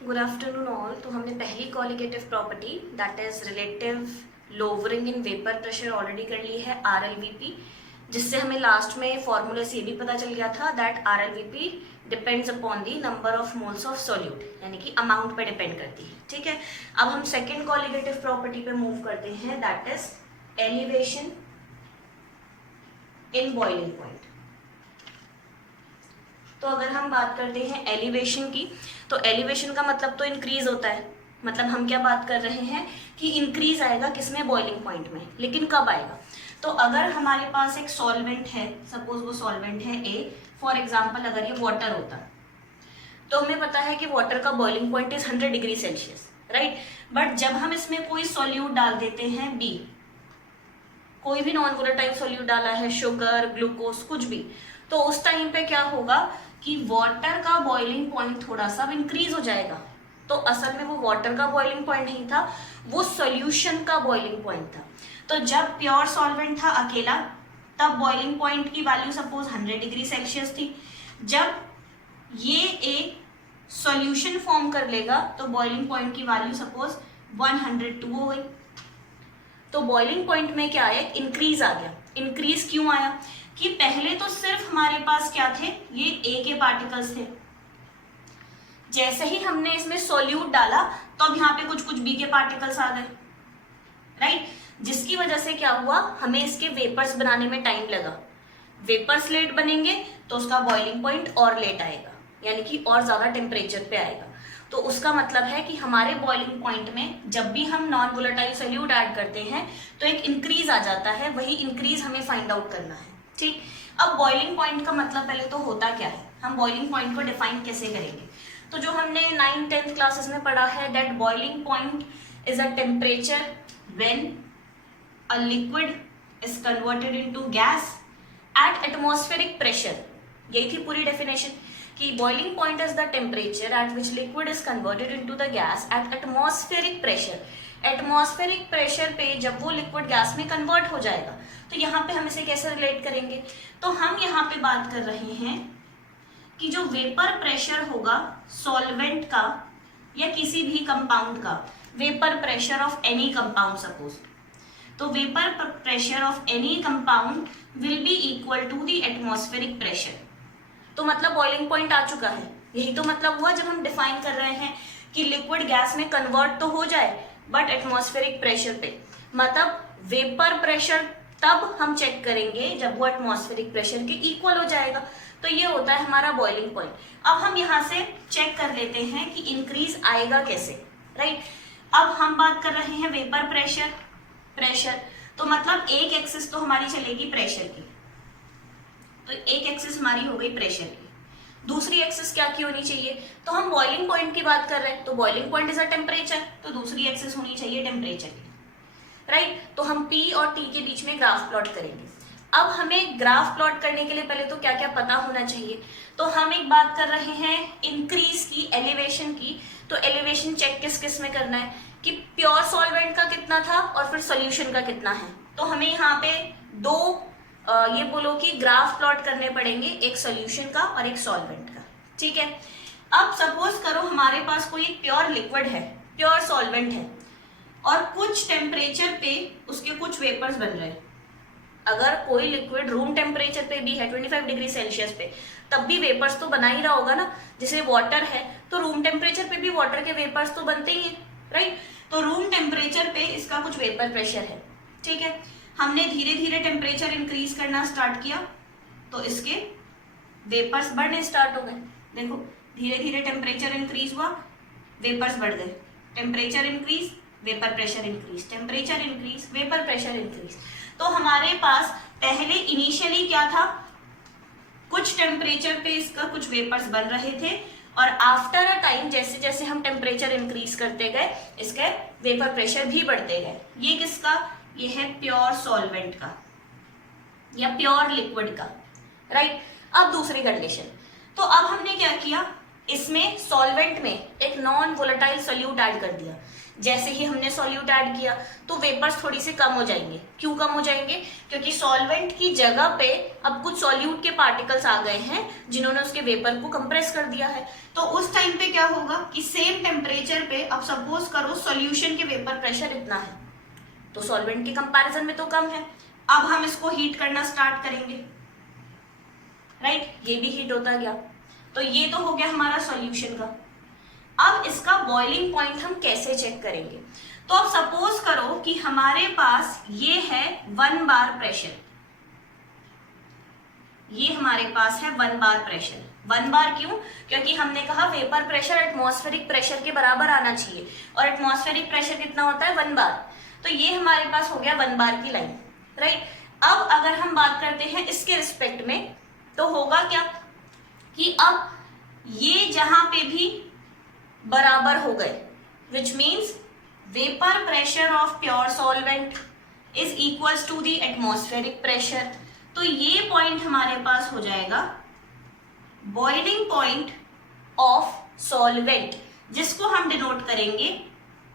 Good afternoon all. तो हमने पहली colligative property that is relative lowering in vapour pressure already कर ली है, RLVP, जिससे हमें लास्ट में फॉर्मूले से ये भी पता चल गया था that RLVP depends upon the number of moles of solute, यानी कि अमाउंट पे डिपेंड करती है। ठीक है, अब हम सेकेंड कॉलिगेटिव प्रॉपर्टी पे मूव करते हैं that is elevation in boiling point. तो अगर हम बात करते हैं एलिवेशन की, तो एलिवेशन का मतलब तो इंक्रीज होता है। मतलब हम क्या बात कर रहे हैं कि इंक्रीज आएगा किसमें, बॉइलिंग पॉइंट में। लेकिन कब आएगा? तो अगर हमारे पास एक सॉल्वेंट है, सपोज वो सॉल्वेंट है A, फॉर एग्जांपल अगर ये वाटर होता तो हमें पता है कि वाटर का boiling point is 100 degree Celsius, right. But जब हम इसमें कोई सॉल्यूट डाल देते हैं B, कोई भी नॉन वोलेटाइल सॉल्यूट डाला है, शुगर, ग्लूकोज, कुछ भी, तो उस टाइम पे क्या होगा कि वाटर का बॉइलिंग पॉइंट थोड़ा सा इंक्रीज हो जाएगा। तो असल में वो वाटर का बॉइलिंग पॉइंट नहीं था, वो सॉल्यूशन का बॉइलिंग पॉइंट था। तो जब प्योर सॉल्वेंट था अकेला, तब बॉइलिंग पॉइंट की वैल्यू सपोज 100 डिग्री सेल्सियस थी। जब ये एक सॉल्यूशन फॉर्म कर लेगा तो बॉइलिंग पॉइंट की वैल्यू सपोज 102 हो गई। तो बॉइलिंग पॉइंट में क्या आया, इंक्रीज आ गया। इंक्रीज क्यों आया कि पहले तो सिर्फ हमारे पास क्या थे, ये A के पार्टिकल्स थे। जैसे ही हमने इसमें सॉल्यूट डाला तो अब यहाँ पे कुछ कुछ B के पार्टिकल्स आ गए, राइट। जिसकी वजह से क्या हुआ, हमें इसके वेपर्स बनाने में टाइम लगा। वेपर्स लेट बनेंगे तो उसका बॉइलिंग पॉइंट और लेट आएगा, यानी कि और ज्यादा टेम्परेचर पे आएगा। तो उसका मतलब है कि हमारे बॉइलिंग पॉइंट में जब भी हम नॉन वोलेटाइल सॉल्यूट ऐड करते हैं तो एक इंक्रीज आ जाता है, वही इंक्रीज हमें फाइंड आउट करना है। ठीक, अब बॉइलिंग पॉइंट का मतलब पहले तो होता क्या है, हम बॉइलिंग पॉइंट को डिफाइन कैसे करेंगे। तो जो हमने 9th-10th क्लासेस में पढ़ा है that boiling point is a temperature when a liquid is converted into gas at atmospheric pressure. यही थी पूरी डेफिनेशन कि boiling point is the temperature at which liquid is converted into the gas at atmospheric pressure. Atmospheric pressure पे जब वो liquid gas में convert हो जाएगा, तो यहाँ पे हम इसे कैसे रिलेट करेंगे। तो हम यहाँ पे बात कर रहे हैं कि जो वेपर प्रेशर होगा सॉल्वेंट का या किसी भी कंपाउंड का, vapour pressure of any compound suppose, तो vapour pressure of any compound will be equal to the atmospheric pressure. तो मतलब बॉइलिंग पॉइंट आ चुका है। यही तो मतलब हुआ जब हम डिफाइन कर रहे हैं कि लिक्विड गैस में कन्वर्ट तो हो जाए बट एटमॉस्फेरिक प्रेशर पे। मतलब वेपर प्रेशर तब हम चेक करेंगे जब वो एटमॉस्फेरिक प्रेशर के इक्वल हो जाएगा। तो ये होता है हमारा बॉइलिंग पॉइंट। अब हम यहाँ से चेक कर लेते हैं कि इंक्रीज आएगा कैसे, राइट। अब हम बात कर रहे हैं वेपर प्रेशर, तो मतलब एक एक्सिस तो हमारी चलेगी प्रेशर की, तो एक एक्सिस हमारी हो गई प्रेशर की। दूसरी एक्सिस क्या की होनी चाहिए, तो हम बॉइलिंग पॉइंट की बात कर रहे हैं तो boiling point is a temperature, तो दूसरी एक्सिस होनी चाहिए टेम्परेचर की, राइट। तो हम P और T के बीच में ग्राफ प्लॉट करेंगे। अब हमें ग्राफ प्लॉट करने के लिए पहले तो क्या क्या पता होना चाहिए। तो हम एक बात कर रहे हैं इंक्रीज की, एलिवेशन की। तो एलिवेशन चेक किस किस में करना है कि प्योर सॉल्वेंट का कितना था और फिर सॉल्यूशन का कितना है। तो हमें यहाँ पे दो ये बोलो कि ग्राफ प्लॉट करने पड़ेंगे, एक सॉल्यूशन का और एक सॉल्वेंट का। ठीक है, अब सपोज करो हमारे पास कोई एक प्योर लिक्विड है, प्योर सॉल्वेंट है, और कुछ टेम्परेचर पे उसके कुछ वेपर्स बन रहे हैं। अगर कोई लिक्विड रूम टेम्परेचर पे भी है 25 डिग्री सेल्सियस पे, तब भी वेपर्स तो बना ही रहा होगा ना। जैसे वाटर है तो रूम टेम्परेचर पे भी वाटर के वेपर्स तो बनते ही हैं, राइट। तो रूम टेम्परेचर पे इसका कुछ वेपर प्रेशर है, ठीक है। हमने धीरे धीरे टेम्परेचर इंक्रीज करना स्टार्ट किया तो इसके वेपर्स बढ़ने स्टार्ट हो गए। देखो धीरे धीरे टेम्परेचर इंक्रीज हुआ, वेपर्स बढ़ गए, temperature increase, vapour pressure increase, temperature increase, vapour pressure increase. तो हमारे पास पहले इनिशियली क्या था, कुछ टेम्परेचर पे इसका कुछ वेपर्स बन रहे थे, और आफ्टर अ टाइम जैसे जैसे हम टेम्परेचर इंक्रीज करते गए इसके वेपर प्रेशर भी बढ़ते गए। ये किसका, ये है प्योर सॉल्वेंट का या प्योर लिक्विड का, राइट। अब दूसरी कंडीशन, तो अब हमने क्या किया, इसमें सॉल्वेंट में एक नॉन वोलेटाइल सॉल्यूट ऐड कर दिया। जैसे ही हमने सॉल्यूट ऐड किया तो वेपर्स थोड़ी सी कम हो जाएंगे। क्यों कम हो जाएंगे, क्योंकि सॉल्वेंट की जगह पे कुछ सॉल्यूट के पार्टिकल्स आ गए हैं जिन्होंने उसके वेपर को कंप्रेस कर दिया है। तो उस टाइम पे क्या क्या होगा कि सेम टेम्परेचर पे अब सपोज करो सॉल्यूशन के वेपर प्रेशर इतना है, तो सॉल्वेंट के कंपैरिजन में तो कम है। अब हम इसको हीट करना स्टार्ट करेंगे, राइट, ये भी हीट होता गया। तो ये तो हो गया हमारा सॉल्यूशन का। अब इसका बॉइलिंग पॉइंट हम कैसे चेक करेंगे? तो अब सपोज करो कि हमारे पास ये है 1 बार प्रेशर, ये हमारे पास है 1 बार प्रेशर। 1 बार क्यों? क्योंकि हमने कहा वेपर प्रेशर एटमॉस्फेरिक प्रेशर के बराबर आना चाहिए, और एटमॉस्फेरिक प्रेशर कितना होता है? 1 बार। तो ये हमारे पास हो गया 1 बार की लाइन, राइट। अब अगर हम बात करते हैं इसके रिस्पेक्ट में, तो होगा क्या कि अब ये जहां पे भी बराबर हो गए, which means vapour pressure of pure solvent is equals to the atmospheric pressure. तो ये पॉइंट हमारे पास हो जाएगा बॉइलिंग पॉइंट ऑफ सॉल्वेंट, जिसको हम डिनोट करेंगे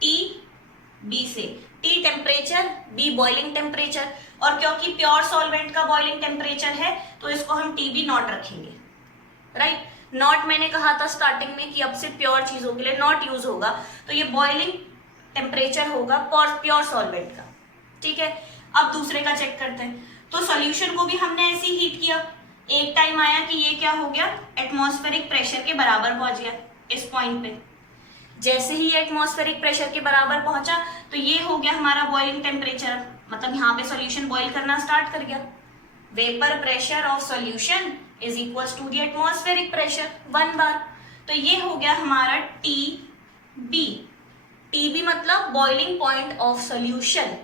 TB से। T temperature, B boiling temperature, और क्योंकि प्योर सॉल्वेंट का बॉइलिंग टेम्परेचर है तो इसको हम TB नॉट रखेंगे, राइट। नॉट मैंने कहा था स्टार्टिंग में कि अब से प्योर चीजों के लिए नॉट यूज होगा, तो ये बॉइलिंग टेम्परेचर होगा प्योर सॉल्वेंट का, ठीक है। अब दूसरे का चेक करते हैं। तो सॉल्यूशन को भी हमने ऐसे ही हीट किया, एक टाइम आया कि ये क्या हो गया, एटमॉस्फेरिक प्रेशर के बराबर पहुंच गया इस पॉइंट पे। जैसे ही एटमॉस्फेरिक प्रेशर के बराबर पहुंचा तो ये हो गया हमारा बॉइलिंग टेम्परेचर, मतलब यहाँ पे सॉल्यूशन बॉइल करना स्टार्ट कर गया। Vapour pressure of solution is equals to the atmospheric pressure 1 bar. तो ये हो गया हमारा TB। TB मतलब बॉइलिंग पॉइंट ऑफ सॉल्यूशन।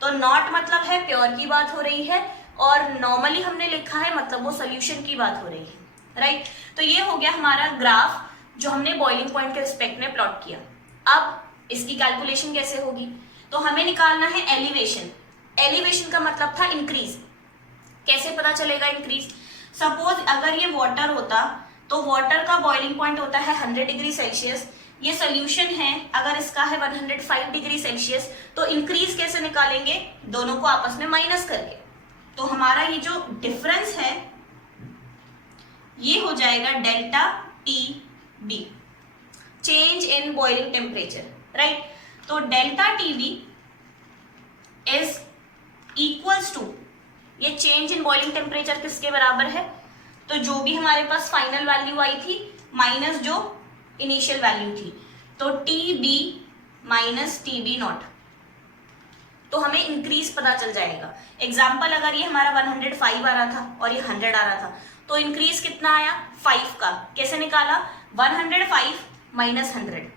तो नॉट मतलब है प्योर की बात हो रही है, और नॉर्मली हमने लिखा है मतलब वो सॉल्यूशन की बात हो रही है, राइट। तो ये हो गया हमारा ग्राफ जो हमने बॉइलिंग पॉइंट के रिस्पेक्ट में प्लॉट किया। अब इसकी कैलकुलेशन कैसे होगी? तो हमें निकालना है एलिवेशन। एलिवेशन का मतलब था इंक्रीज। कैसे पता चलेगा इंक्रीज? सपोज अगर ये वाटर होता तो वाटर का बॉइलिंग पॉइंट होता है 100 डिग्री सेल्सियस, ये सोल्यूशन है अगर इसका है 105 डिग्री सेल्सियस, तो इंक्रीज कैसे निकालेंगे? दोनों को आपस में माइनस करके। तो हमारा ये जो डिफरेंस है ये हो जाएगा delta TB, change in boiling temperature, right. तो delta TB is equals to, ये चेंज इन बॉइलिंग टेम्परेचर किसके बराबर है? तो जो भी हमारे पास फाइनल वैल्यू आई थी माइनस जो इनिशियल वैल्यू थी, तो TB माइनस TB नॉट। तो हमें इंक्रीज पता चल जाएगा। एग्जाम्पल अगर ये हमारा 105 आ रहा था और ये 100 आ रहा था, तो इंक्रीज कितना आया? 5 का। कैसे निकाला? 105 माइनस 100,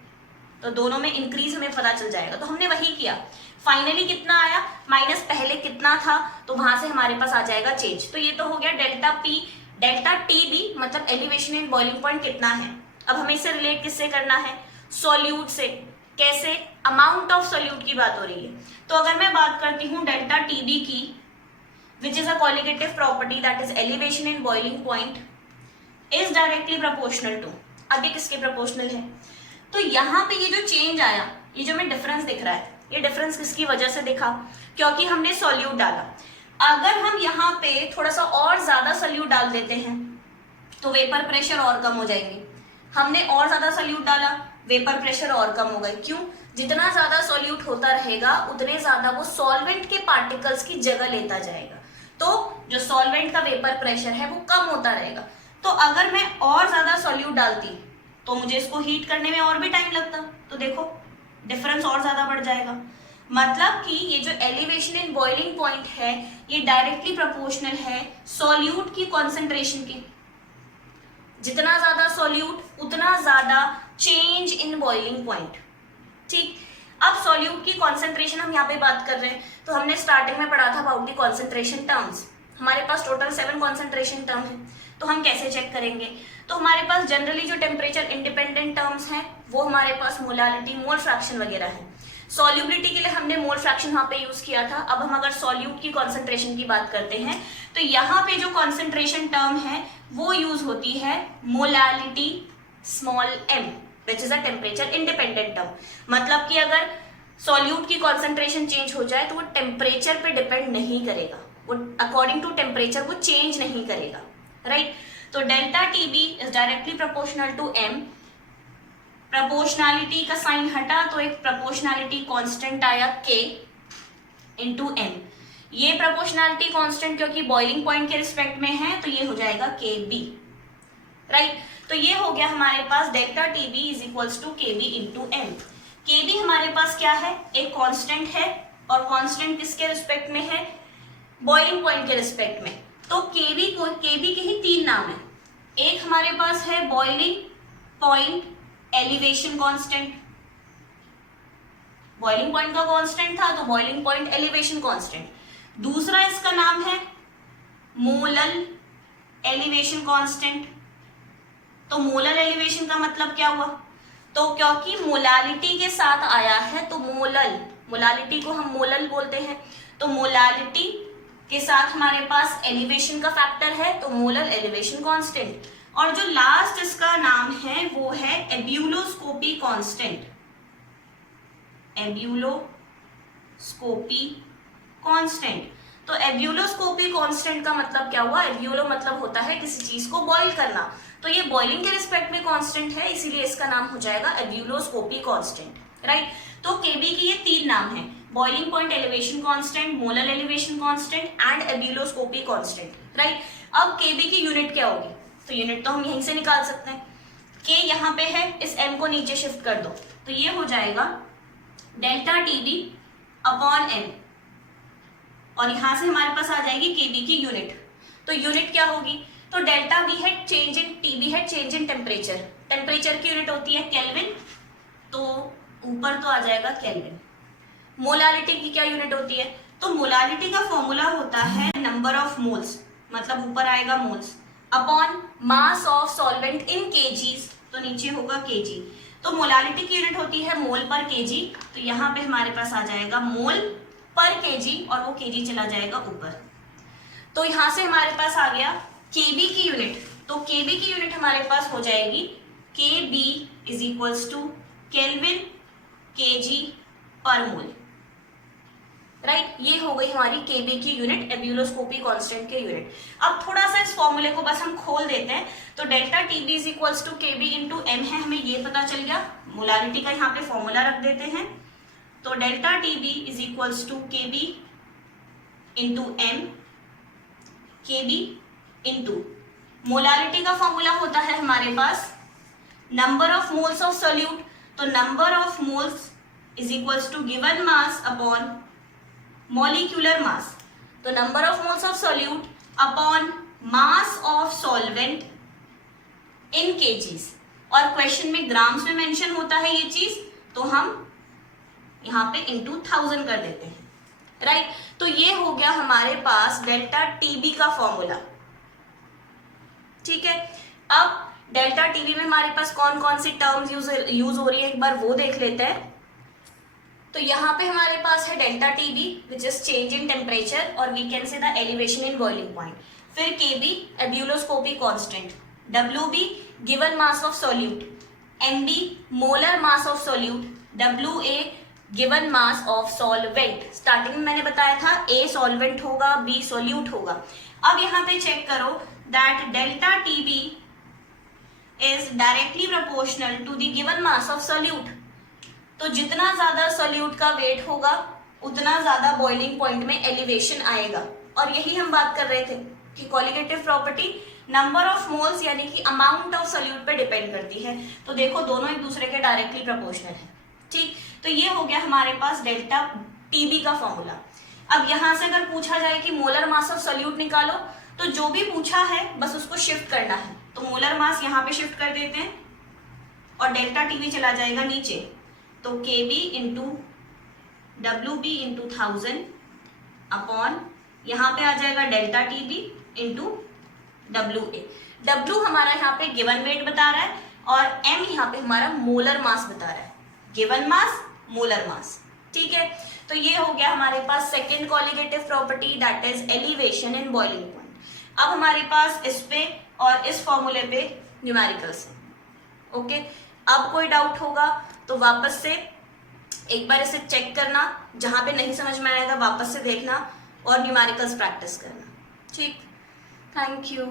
तो दोनों में इंक्रीज हमें पता चल जाएगा। तो हमने वही किया। फाइनली कितना आया? माइनस पहले कितना था, तो वहां से हमारे पास आ जाएगा चेंज। तो ये तो हो गया डेल्टा P। डेल्टा TB मतलब एलिवेशन इन बॉइलिंग पॉइंट कितना है। अब हमें इसे रिलेट किससे करना है? सॉल्यूट से। कैसे? अमाउंट ऑफ सॉल्यूट की बात हो रही है। तो अगर मैं बात करती हूँ डेल्टा TB की, which is a colligative property that is elevation in boiling point, is directly proportional to. अब ये किसके प्रोपोर्शनल है? तो यहाँ पे ये जो चेंज आया, ये जो हमें डिफरेंस दिख रहा है, ये डिफरेंस किसकी वजह से दिखा? क्योंकि हमने सॉल्यूट डाला। अगर हम यहाँ पे थोड़ा सा और ज्यादा सॉल्यूट डाल देते हैं तो वेपर प्रेशर और कम हो जाएंगे। हमने और ज्यादा सॉल्यूट डाला, वेपर प्रेशर और कम हो गए। क्यों? जितना ज्यादा सॉल्यूट होता रहेगा उतने ज्यादा वो सॉल्वेंट के पार्टिकल्स की जगह लेता जाएगा, तो जो सॉल्वेंट का वेपर प्रेशर है वो कम होता रहेगा। तो अगर मैं और ज्यादा सॉल्यूट डालती तो मुझे इसको हीट करने में और भी टाइम लगता, तो देखो डिफरेंस और ज्यादा बढ़ जाएगा। मतलब कि ये जो एलिवेशन इन बॉइलिंग पॉइंट है ये डायरेक्टली प्रोपोर्शनल है सॉल्यूट की कॉन्सेंट्रेशन की। जितना ज्यादा सॉल्यूट उतना ज्यादा चेंज इन बॉइलिंग पॉइंट, ठीक। अब सॉल्यूट की कॉन्सेंट्रेशन हम यहाँ पे बात कर रहे हैं, तो हमने स्टार्टिंग में पढ़ा था अबाउट द कॉन्सेंट्रेशन टर्म्स। हमारे पास टोटल 7 कॉन्सेंट्रेशन टर्म है, तो हम कैसे चेक करेंगे? तो हमारे पास जनरली जो टेम्परेचर इंडिपेंडेंट टर्म्स हैं वो हमारे पास मोलालिटी, मोल फ्रैक्शन वगैरह है। सॉल्युबिलिटी के लिए हमने मोल फ्रैक्शन वहां पे यूज किया था। अब हम अगर सॉल्यूट की कॉन्सेंट्रेशन की बात करते हैं तो यहाँ पे जो कॉन्सेंट्रेशन टर्म है वो यूज होती है molality small m, which is a temperature independent term. मतलब कि अगर सॉल्यूट की कॉन्सेंट्रेशन चेंज हो जाए तो वो टेम्परेचर पे डिपेंड नहीं करेगा, वो अकॉर्डिंग टू टेम्परेचर वो चेंज नहीं करेगा, राइट। तो delta TB is directly proportional to m proportionality का साइन हटा तो एक प्रोपोर्शनैलिटी कांस्टेंट आया K इंटू एम। ये प्रोपोर्शनैलिटी कांस्टेंट क्योंकि बॉइलिंग पॉइंट के रिस्पेक्ट में है तो ये हो जाएगा KB, राइट। तो ये हो गया हमारे पास delta TB is equals to KB into m. KB हमारे पास क्या है, एक कांस्टेंट है, और कांस्टेंट किसके रिस्पेक्ट में है, बॉइलिंग पॉइंट के रिस्पेक्ट में। तो KB के ही तीन नाम है, एक हमारे पास है boiling point elevation constant, boiling point का कांस्टेंट था तो बॉइलिंग पॉइंट एलिवेशन कांस्टेंट। दूसरा इसका नाम है मोलल एलिवेशन कांस्टेंट। तो मोलल एलिवेशन का मतलब क्या हुआ, तो क्योंकि मोलालिटी के साथ आया है तो मोलालिटी को हम मोलल बोलते हैं, तो मोलालिटी के साथ हमारे पास एलिवेशन का फैक्टर है तो मोलल एलिवेशन कांस्टेंट। और जो लास्ट इसका नाम है वो है एब्यूलोस्कोपी कांस्टेंट, एब्यूलोस्कोपी कांस्टेंट। तो एब्यूलोस्कोपी कांस्टेंट का मतलब क्या हुआ, एब्यूलो मतलब होता है किसी चीज को बॉईल करना, तो ये बॉइलिंग के रिस्पेक्ट में कांस्टेंट है, इसीलिए इसका नाम हो जाएगा एब्यूलोस्कोपी कांस्टेंट, राइट। तो केबी के ये तीन नाम है, boiling point elevation constant, molar elevation constant and ebullioscopy constant, right. अब केबी की यूनिट क्या होगी, तो यूनिट तो हम यहीं से निकाल सकते हैं, के यहाँ पे है, इस एम को नीचे शिफ्ट कर दो तो ये हो जाएगा डेल्टा TB अपॉन एम, और यहां से हमारे पास आ जाएगी केबी की यूनिट। तो यूनिट क्या होगी, तो डेल्टा बी है चेंज इन, टीबी है चेंज इन टेम्परेचर, टेम्परेचर की यूनिट होती है केल्विन, तो ऊपर तो आ जाएगा केल्विन। मोलालिटी की क्या यूनिट होती है, तो मोलालिटी का फॉर्मूला होता है नंबर ऑफ मोल्स, मतलब ऊपर आएगा moles, upon mass of solvent in KGs, तो नीचे होगा केजी। तो मोलालिटी की यूनिट होती है मोल पर केजी, तो यहाँ पे हमारे पास आ जाएगा मोल पर केजी और वो केजी चला जाएगा ऊपर। तो यहां से हमारे पास आ गया केबी की यूनिट, तो केबी की यूनिट हमारे पास हो जाएगी KB is equals to kelvin KG per mole, right. ये हो गई हमारी केबी की यूनिट, एब्यूलोस्कोपी कांस्टेंट के यूनिट। अब थोड़ा सा इस फॉर्मूले को बस हम खोल देते हैं, तो delta TB is equals to KB into M है, हमें ये पता चल गया। मोलारिटी का यहाँ पे फॉर्मूला रख देते हैं, तो delta TB is equals to KB into m, KB into molarity का फॉर्मूला होता है हमारे पास number of moles of solute, तो number of moles is equals to given mass upon molecular mass, तो number of moles of solute upon mass of solvent in KGs, और question में grams में मेंशन होता है ये चीज, तो हम यहाँ पे इंटू 1000 कर देते हैं, राइट। तो ये हो गया हमारे पास डेल्टा टीबी का फॉर्मूला, ठीक है। अब डेल्टा टीबी में हमारे पास कौन कौन सी टर्म्स यूज हो रही है एक बार वो देख लेते हैं। तो यहाँ पे हमारे पास है delta TB which is change in temperature, और we can say the elevation in boiling point. फिर KB ebullioscopy constant, WB given mass of solute, MB molar mass of solute, WA given mass of solvent. Starting में मैंने बताया था A solvent होगा, B solute होगा। अब यहाँ पे चेक करो that delta TB is directly proportional to the given mass of solute, तो जितना ज्यादा सॉल्यूट का वेट होगा उतना ज्यादा बॉइलिंग पॉइंट में एलिवेशन आएगा। और यही हम बात कर रहे थे कि colligative property number of moles यानी कि अमाउंट ऑफ सॉल्यूट पे डिपेंड करती है, तो देखो दोनों एक दूसरे के डायरेक्टली प्रोपोर्शनल है, ठीक। तो ये हो गया हमारे पास डेल्टा टीबी का फॉर्मूला। अब यहां से अगर पूछा जाए कि मोलर मास ऑफ सॉल्यूट निकालो, तो जो भी पूछा है बस उसको शिफ्ट करना है, तो मोलर मास यहाँ पे शिफ्ट कर देते हैं और डेल्टा टीबी चला जाएगा नीचे, तो KB into W B into 1000 upon यहाँ पे आ जाएगा delta TB into W A. W हमारा यहाँ पे गिवन वेट बता रहा है और एम यहाँ पे हमारा मोलर मास बता रहा है, गिवन मास मोलर मास, ठीक है। तो ये हो गया हमारे पास second colligative property that is elevation in boiling point. अब हमारे पास इस पे और इस फॉर्मूले पे न्यूमेरिकल्स है, ओके। अब कोई डाउट होगा तो वापस से एक बार इसे चेक करना, जहां पे नहीं समझ में आएगा वापस से देखना और न्यूमेरिकल्स प्रैक्टिस करना, ठीक। Thank you.